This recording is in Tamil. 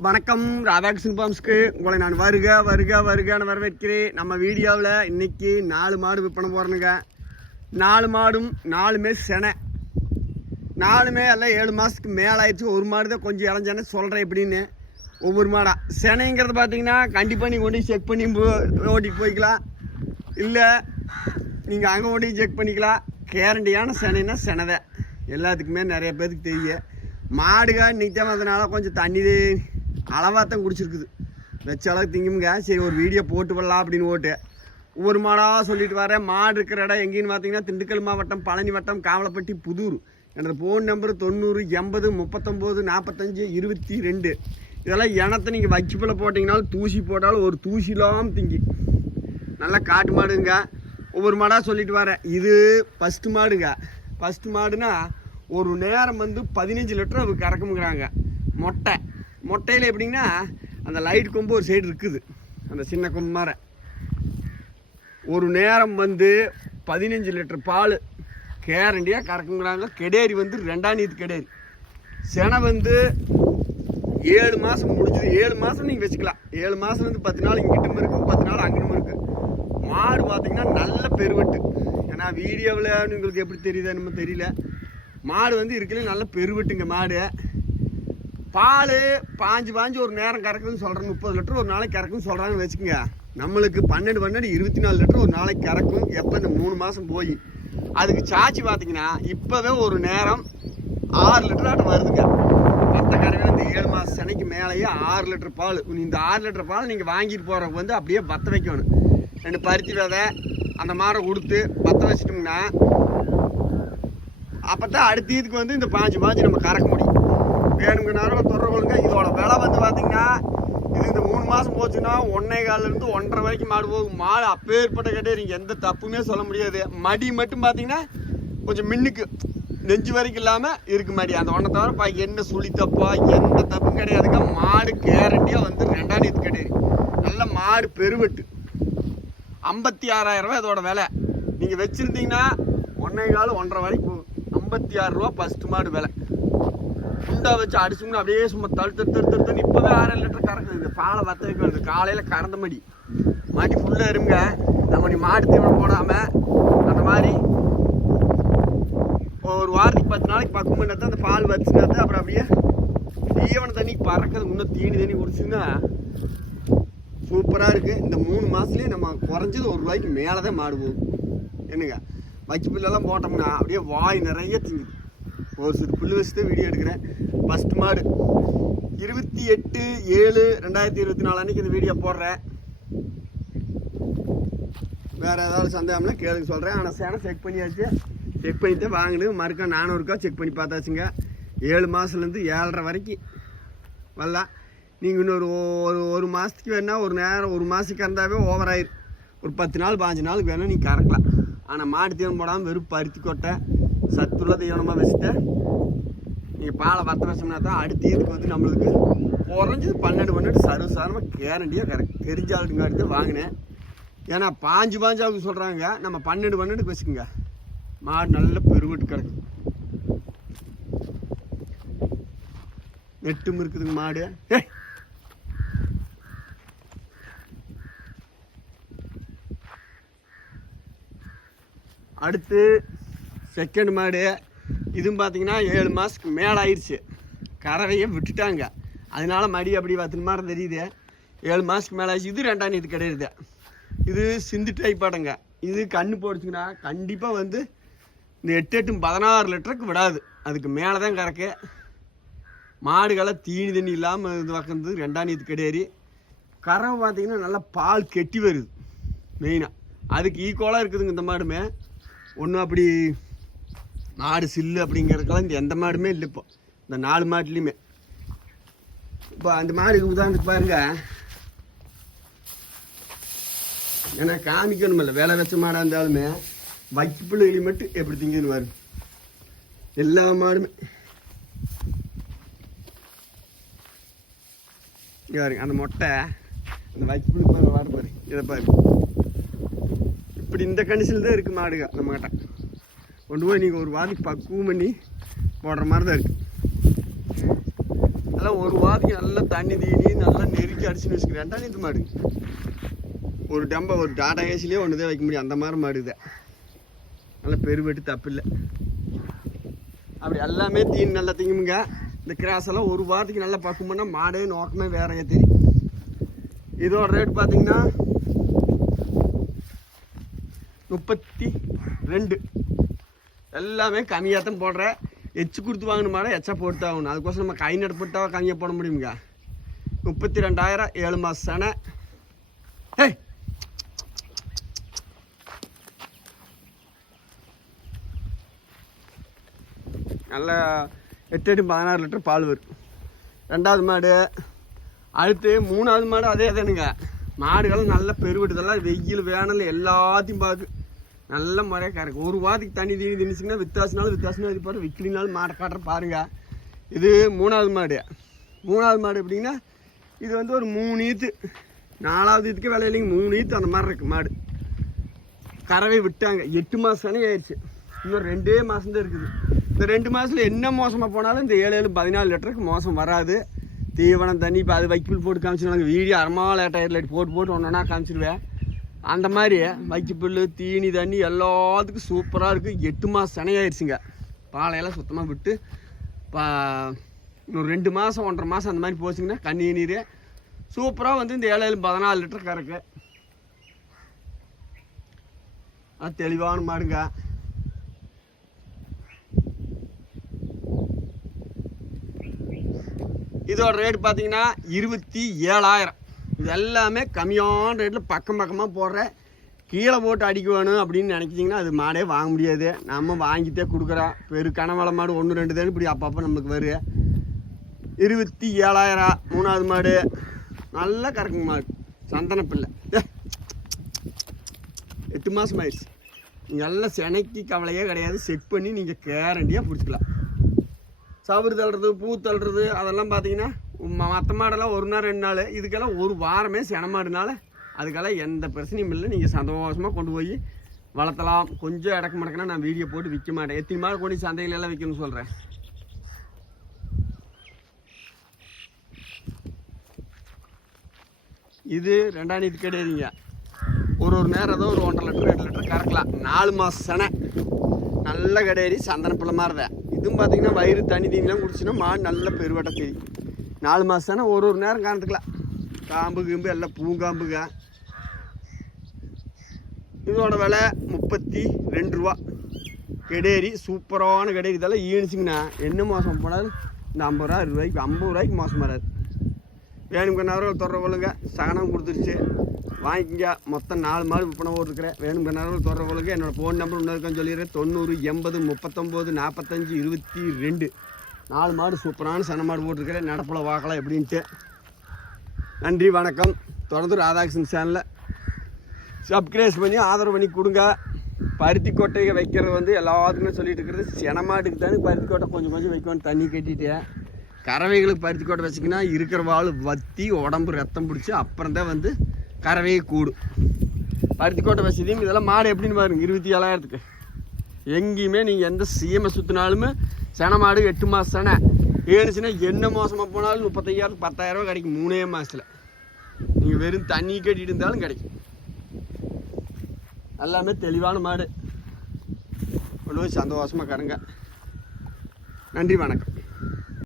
வணக்கம் ராதாகிருஷ்ணன் பாம்ஸ்க்கு. உங்களை நான் வருக வருக வருகன்னு வரவேற்கிறேன். நம்ம வீடியோவில் இன்றைக்கி நாலு மாடு விற்பனை போகிறனுங்க நாலு மாடும் நாலுமே செனை. நாலுமே எல்லாம் ஏழு மாதத்துக்கு மேலே ஆயிடுச்சு ஒரு மாடு தான் கொஞ்சம் இறஞ்சானே சொல்கிறேன் எப்படின்னு. ஒவ்வொரு மாடாக செனைங்கிறது பார்த்தீங்கன்னா கண்டிப்பாக நீங்கள் கொண்டு செக் பண்ணி போ- போய்க்கலாம். இல்லை நீங்கள் அங்கே ஓட்டி செக் பண்ணிக்கலாம். கேரண்டியான செனைன்னா செனதை எல்லாத்துக்குமே நிறைய பேருக்கு தெரியும். மாடுகள் நிற்காம அதனால கொஞ்சம் தண்ணி அளவாக தான் குடிச்சிருக்குது. வச்ச அளவுக்கு திங்குமுங்க. சரி ஒரு வீடியோ போட்டு விடலாம் அப்படின்னு ஓட்டு. ஒவ்வொரு மாடாக சொல்லிட்டு வரேன் மாடு இருக்கிற இடம் எங்கேன்னு பார்த்தீங்கன்னா திண்டுக்கல் மாவட்டம் பழனி வட்டம் காவலப்பட்டி புதூர். எனது ஃபோன் நம்பர் தொண்ணூறு எண்பது முப்பத்தொம்போது நாற்பத்தஞ்சு இருபத்தி ரெண்டு. இதெல்லாம் இனத்தை நீங்கள் வச்சுப்பில் போட்டிங்கனாலும் தூசி போட்டாலும் ஒரு தூசிலாம் திங்கி. நல்லா காட்டு மாடுங்க. ஒவ்வொரு மாடாக சொல்லிட்டு வரேன் இது ஃபஸ்ட்டு மாடுங்க. ஃபஸ்ட்டு மாடுனா ஒரு நேரம் வந்து பதினஞ்சு லிட்டர் அது கறக்குமுங்கிறாங்க. மொட்டை. மொட்டையில் எப்படின்னா அந்த லைட் கொம்பு ஒரு சைடு இருக்குது. அந்த சின்ன கொம்பு மாதிரி. ஒரு நேரம் வந்து பதினஞ்சு லிட்டர் பால் கேரண்டியாக கறக்குங்கிறாங்க. கெடேரி வந்து ரெண்டாம் நீத்து கெடேரி செனை வந்து ஏழு மாதம் முடிஞ்சது. ஏழு மாதம் நீங்கள் வச்சுக்கலாம். ஏழு மாதம் வந்து பத்து நாள் இங்கிட்டும் இருக்குது பத்து நாள் அங்கிட்டும் இருக்குது மாடு பார்த்தீங்கன்னா நல்ல பெருவெட்டு. ஏன்னா வீடியோவில் உங்களுக்கு எப்படி தெரியுது என்னமோ தெரியல. மாடு வந்து இருக்கல நல்ல பெருவெட்டுங்க மாடு. பால் பாஞ்சு பாஞ்சு ஒரு நேரம் கறக்குதுன்னு சொல்கிறேன் முப்பது லிட்டர் ஒரு நாளைக்கு கறக்குன்னு சொல்கிறாங்கன்னு வச்சுக்கோங்க. நம்மளுக்கு பன்னெண்டு பன்னெண்டு இருபத்தி நாலு லிட்டர் ஒரு நாளைக்கு கறக்கும். எப்போ இந்த மூணு மாதம் போய். அதுக்கு சாச்சி பார்த்தீங்கன்னா இப்போவே ஒரு நேரம் ஆறு லிட்டர் ஆட்டம் வருதுங்க. மற்ற கறவையில் இந்த ஏழு மாதம் சனைக்கு மேலேயே ஆறு லிட்டர் பால். இந்த ஆறு லிட்டர் பால் நீங்கள் வாங்கிட்டு போகிறவங்க வந்து அப்படியே பற்ற வைக்கணும். ரெண்டு பருத்தி விதை அந்த மாதிரி கொடுத்து பற்ற வச்சிட்டோம்னா அப்போ தான் அடுத்த இதுக்கு வந்து இந்த பாஞ்சு பாஞ்சு நம்ம கறக்க முடியும். வேணுங்க தொடர்பு தொடர்புங்க இதோட விலை வந்து பார்த்தீங்கன்னா இது இந்த மூணு மாதம் போச்சுன்னா ஒன்றே காலிலேருந்து ஒன்றரை வரைக்கும் மாடு போகும். மாடு அப்பேற்பட்ட கேட்டே நீங்கள் எந்த தப்புமே சொல்ல முடியாது. மடி மட்டும் பார்த்தீங்கன்னா கொஞ்சம் மின்னுக்கு நெஞ்சு வரைக்கும் இல்லாமல் இருக்கு மாடி. அந்த ஒன்றை தவிர பா என்ன சுழி தப்பா எந்த தப்பும் கிடையாதுங்க. மாடு கேரண்டியாக வந்து ரெண்டாம் தேதி கிடையாது நல்ல மாடு பெருவெட்டு. ஐம்பத்தி ஆறாயிரம் ரூபாய் இதோட விலை. நீங்கள் வச்சுருந்தீங்கன்னா ஒன்றே கால் ஒன்றரை வரைக்கும் போகும். ஐம்பத்தி ஆறு ரூபா ஃபஸ்ட்டு மாடு விலை. குண்டா வச்சு அடிச்சோம்னா அப்படியே சும்மா தழுத்து தடு தடு தடு இப்போவே ஆறு லிட்டர் கறக்குது. இந்த பாலை வத்த வைக்க வேண்டியது. காலையில் கறந்த மடி. மாட்டி ஃபுல்லாக இருங்க நம்ம நீ மாடு தீவனம் போடாமல் அந்த மாதிரி ஒரு வாரத்துக்கு பத்து நாளைக்கு பக்கம் பண்ணா அந்த பால் வச்சுனா அப்புறம் அப்படியே தீவன தண்ணி பறக்கிறது முன்னே தீனி தண்ணி குடிச்சுன்னா சூப்பராக இருக்குது இந்த மூணு மாதத்துலேயே நம்ம குறைஞ்சது ஒரு ரூபாய்க்கு மேலே தான் மாடு போகும் என்னங்க? வச்சு புல்லெல்லாம் போட்டோம்னா அப்படியே வாய் நிறைய திங்குது. ஒரு சிறு புல்லு வச்சு தான் வீடியோ எடுக்கிறேன். ஃபஸ்ட் மாடு. இருபத்தி எட்டு ஏழு ரெண்டாயிரத்தி இருபத்தி நாலு அன்றைக்கி இந்த வீடியோ போடுறேன். வேறு ஏதாவது சந்தேகம்னா கேளுங்க சொல்கிறேன் ஆனால் சேனை செக் பண்ணியாச்சு. செக் பண்ணிட்டு வாங்கினு மறுக்கா நானூறுக்கா செக் பண்ணி பார்த்தாச்சுங்க. ஏழு மாதத்துலேருந்து ஏழரை வரைக்கும். வரலாம் நீங்கள் இன்னொரு ஒரு ஒரு மாதத்துக்கு வேணால் ஒரு நேரம் ஒரு மாதத்துக்கு இருந்தாவே ஓவர் ஆயிரு ஒரு பத்து நாள் பாஞ்சு நாளுக்கு வேணால் நீங்கள் கறக்கலாம். ஆனால் மாடு தீவனம் போடாமல் வெறும் பருத்தி கொட்டை. சத்துள்ள தீவனமாக வச்சுட்டு நீங்கள் பாலை வத்த வச்சோம்னா தான் அடுத்த இதுக்கு வந்து நம்மளுக்கு குறைஞ்சது பன்னெண்டு பன்னெண்டு சர்வசாதாரணமாக கேரண்டியாக கரெக்ட் தெரிஞ்ச ஆளுங்க தான் வாங்கினேன். ஏன்னா பாஞ்சு பாஞ்சு சொல்கிறாங்க நம்ம பன்னெண்டு பன்னெண்டுக்கு வச்சுக்கோங்க. மாடு நல்ல பெருவிட்டு கிடக்கு. நெட்டும் இருக்குதுங்க மாடு. ஏ அடுத்து செகண்ட் மாடு. இதுவும் பார்த்தீங்கன்னா ஏழு மாதத்துக்கு மேலே ஆயிடுச்சு. கறவையை விட்டுட்டாங்க. அதனால மடி அப்படி பத்து மாதிரி தெரியுது. ஏழு மாதத்துக்கு மேலே ஆயிடுச்சு. இது ரெண்டாம் இது கிடையாது. இது சிந்து டைப் இது கண்ணு போடுச்சுங்கன்னா கண்டிப்பாக வந்து இந்த எட்டு எட்டு பதினாறு லிட்டருக்கு விடாது. அதுக்கு மேலே தான் கறக்கு. மாடுகளை தீனி தண்ணி இல்லாமல் இது வைக்கிறது ரெண்டாம் நீத்து கிடையாது. கறவை பார்த்திங்கன்னா நல்லா பால் கெட்டி வருது. மெயினாக அதுக்கு ஈக்குவலாக இருக்குதுங்க இந்த மாடுமே. ஒன்றும் அப்படி மாடு சில்லு அப்படிங்கிறதுக்கெல்லாம் இந்த எந்த மாடுமே இல்லை இப்போ. இந்த நாலு மாட்டுலேயுமே. இப்போ அந்த மாடுக்கு உதாரணத்துக்கு பாருங்க. ஏன்னா காமிக்கணுமில்ல வேலை வச்ச மாடாக இருந்தாலுமே வைக்கு மட்டும் எப்படி திங்கன்னு பாருங்க எல்லா மாடுமே. இங்கே பாருங்க அந்த மொட்டை அந்த வைக்கு பாருங்க வாடு பாரு இதை பாருங்க. இப்படி இந்த கண்டிஷனில் தான் இருக்குது மாடுக நம்மகிட்ட. கொண்டு போய் நீங்கள் ஒரு வாரத்துக்கு பக்குவம் பண்ணி போடுற மாதிரி தான் இருக்குது நல்லா ஒரு வாரத்துக்கு நல்லா தண்ணி தீனி நல்லா நெருக்கி அடிச்சுன்னு வச்சுக்கிறேன் ரெண்டா நீத்து மாடு. ஒரு டம்ப ஒரு டாடா ஏசிலேயே ஒன்று தான் வைக்க முடியும் அந்த மாதிரி மாடு நல்லா பெருவெட்டு தப்பு இல்லை. அப்படி எல்லாமே தீனி நல்லா திங்குமுங்க இந்த கிராஸ் எல்லாம் ஒரு வாரத்துக்கு நல்லா பக்கம் பண்ணால் மாடே நோக்கமே வேற தெரியும் இதோட ரேட் பார்த்தீங்கன்னா முப்பத்தி ரெண்டு. எல்லாமே கம்மியாக தான் போடுறேன் எச்சு கொடுத்து வாங்கணும் எச்சா போட்டு தான் ஆகணும். அதுக்கோசரம் நம்ம கை நட்டு கம்மியாக போட முடியுங்க முப்பத்தி ரெண்டாயிரம் ஏழு மாதம் சனை. ஏய்! நல்ல எட்டு எட்டு பதினாறு லிட்டர் பால் வரும். ரெண்டாவது மாடு. அடுத்து மூணாவது மாடு அதே தானுங்க. மாடுகளும் நல்ல பெருவிடுதெல்லாம் வெயில் வேணல் எல்லாத்தையும் பார்க்கு நல்ல முறையாக கறக்கும். ஒரு வாரத்துக்கு தண்ணி தீனி திணிச்சிங்கன்னா வித்தாசினாலும் வித்தாசினா இது பாரு விக்கிலினாலும் மாட காட்டுற பாருங்க. இது மூணாவது மாடு. மூணாவது மாடு எப்படின்னா இது வந்து ஒரு மூணு ஈத்து. நாலாவது இதுக்கு வேலை இல்லைங்க மூணு ஈத்து அந்த மாதிரி இருக்குது மாடு. கறவை விட்டாங்க. எட்டு மாதம் ஆயிடுச்சு. இன்னும் ரெண்டே மாதம்தான் இருக்குது. இந்த ரெண்டு மாதத்துல என்ன மோசமாக போனாலும் இந்த ஏழு ஏழு பதினாலு லிட்டருக்கு மோசம் வராது. தீவனம் தண்ணி இப்போ அது வைக்கப்புல் போட்டு காமிச்சிருவாங்க. வீடியோ அரமா லேட்டாயிரம் லைட் போட்டு போட்டு ஒன்றா காமிச்சிருவேன். அந்த மாதிரி வைக்கப்புல் தீனி தண்ணி எல்லாத்துக்கும் சூப்பராக இருக்குது எட்டு மாதம் சனையாயிருச்சுங்க. பாலையெல்லாம் சுத்தமாக விட்டு பா இன்னொரு ரெண்டு மாதம் ஒன்றரை மாதம் அந்த மாதிரி போச்சுங்கன்னா கண்ணி நீர் சூப்பராக வந்து இந்த ஏழையிலும் ஏழு பதினாலு லிட்டர் கறக்கு. அது தெளிவான மாடுங்க. இதோட ரேட் பார்த்தீங்கன்னா இருபத்தி ஏழாயிரம். இது எல்லாமே கம்மியான ரேட்டில் பக்கம் பக்கமாக போடுற கீழே போட்டு அடிக்க வேணும் அப்படின்னு நினச்சிங்கன்னா அது மாடே வாங்க முடியாது. நம்ம வாங்கிட்டே கொடுக்குறோம் பெரு கனவள மாடு ஒன்று ரெண்டு தான் இப்படி அப்பப்போ நமக்கு வரும் இருபத்தி ஏழாயிரம் மூணாவது மாடு. நல்ல கறக்குங்க மாடு. சந்தன பிள்ளை. எட்டு மாதம் ஆயிடுச்சு. நீங்கள் எல்லாம் செனைக்கு கவலையே கிடையாது. செக் பண்ணி நீங்கள் கேரண்டியாக பிடிச்சிக்கலாம். சவுறு தள்ளுறது பூ தள்ளுறது அதெல்லாம் பார்த்தீங்கன்னா மற்ற மாடெல்லாம் ஒரு நாள் ரெண்டு நாள். இதுக்கெல்லாம் ஒரு வாரமே செனமாடுனால அதுக்கெல்லாம் எந்த பிரச்சனையும் இல்லை. நீங்கள் சந்தோஷமாக கொண்டு போய் வளர்த்தலாம். கொஞ்சம் இடக்கு மடக்குனா நான் வீடியோ போட்டு விற்க மாட்டேன். எத்தனை மாடு கொண்டு சந்தையில எல்லாம் விற்கணும்னு சொல்கிறேன் இது ரெண்டாம் நீதி கிடையாதுங்க ஒரு ஒரு நேரம் ஏதோ ஒரு ஒன்றரை லிட்டர் ரெண்டு லிட்டர் கறக்கலாம். நாலு மாதம் செனை. நல்ல கிடையாது சந்தன பிள்ளை மாதிரி தான் இதுவும் பார்த்தீங்கன்னா வயிறு தண்ணி தீனிலாம் குடிச்சுன்னா மாடு நல்ல பெருவட்டை தெரியும் நாலு மாதம் தானே ஒரு ஒரு நேரம் காணத்துக்கலாம் காம்பு கிம்பு எல்லாம் பூங்காம்புங்க இதோட விலை முப்பத்தி ரெண்டு ரூபா. கெடேரி சூப்பரான கெடேரி. இதெல்லாம் ஈனிச்சிங்கண்ணா. என்ன மாதம் போனாலும் இந்த ஐம்பது ரூபா ரூபாய்க்கு ஐம்பது ரூபாய்க்கு மோசம் வராது. வேணுங்க தொடர கொள்ளுங்க. சகனம் கொடுத்துருச்சு. வாங்கிக்கங்க. மொத்தம் நாலு மாடு விற்பனை போட்டுருக்கிறேன். வேணுங்க தொடர கொள்ளுங்க. என்னோடய ஃபோன் நம்பர் இன்னொருக்கும் சொல்லிடுறேன். தொண்ணூறு எண்பது முப்பத்தொம்போது நாற்பத்தஞ்சு இருபத்தி ரெண்டு. நாலு மாடு சூப்பரான சன மாடு போட்டிருக்கிறேன். நடப்பில் பார்க்கலாம் எப்படின்ட்டு. நன்றி வணக்கம். தொடர்ந்து ராதாகிருஷ்ணன் சேனலில் சப்ஸ்கிரைஸ் பண்ணி ஆதரவு பண்ணி கொடுங்க. பருத்தி கொட்டையை வைக்கிறது வந்து எல்லாத்துக்குமே சொல்லிட்டு இருக்கிறது. செனமாட்டுக்கு தானே பருத்தி கொட்டை கொஞ்சம் கொஞ்சம் வைக்கணும் தண்ணி கட்டிட்டு கறவைகளுக்கு பருத்தி கொட்டை வச்சிங்கன்னா இருக்கிற வாள் வத்தி உடம்பு ரத்தம் பிடிச்சி அப்புறம் தான் வந்து கறவையை கூடும் பருத்தி கொட்டை வசதியும் இதெல்லாம் மாடு எப்படின்னு பாருங்க இருபத்தி ஏழாயிரத்துக்கு. எங்கேயுமே நீங்கள் எந்த சீமை சுற்றினாலுமே சென மாடு எட்டு மாதம் சென. ஏனுச்சுன்னா என்ன மோசமாக போனாலும் முப்பத்தையாயிரம் பத்தாயிரம் ரூபாய் கிடைக்கும் மூணே மாதத்தில் நீங்கள் வெறும் தண்ணி கட்டிட்டு இருந்தாலும் கிடைக்கும். எல்லாமே தெளிவான மாடு. கொண்டு போய் சந்தோஷமாக கருங்க. நன்றி வணக்கம்.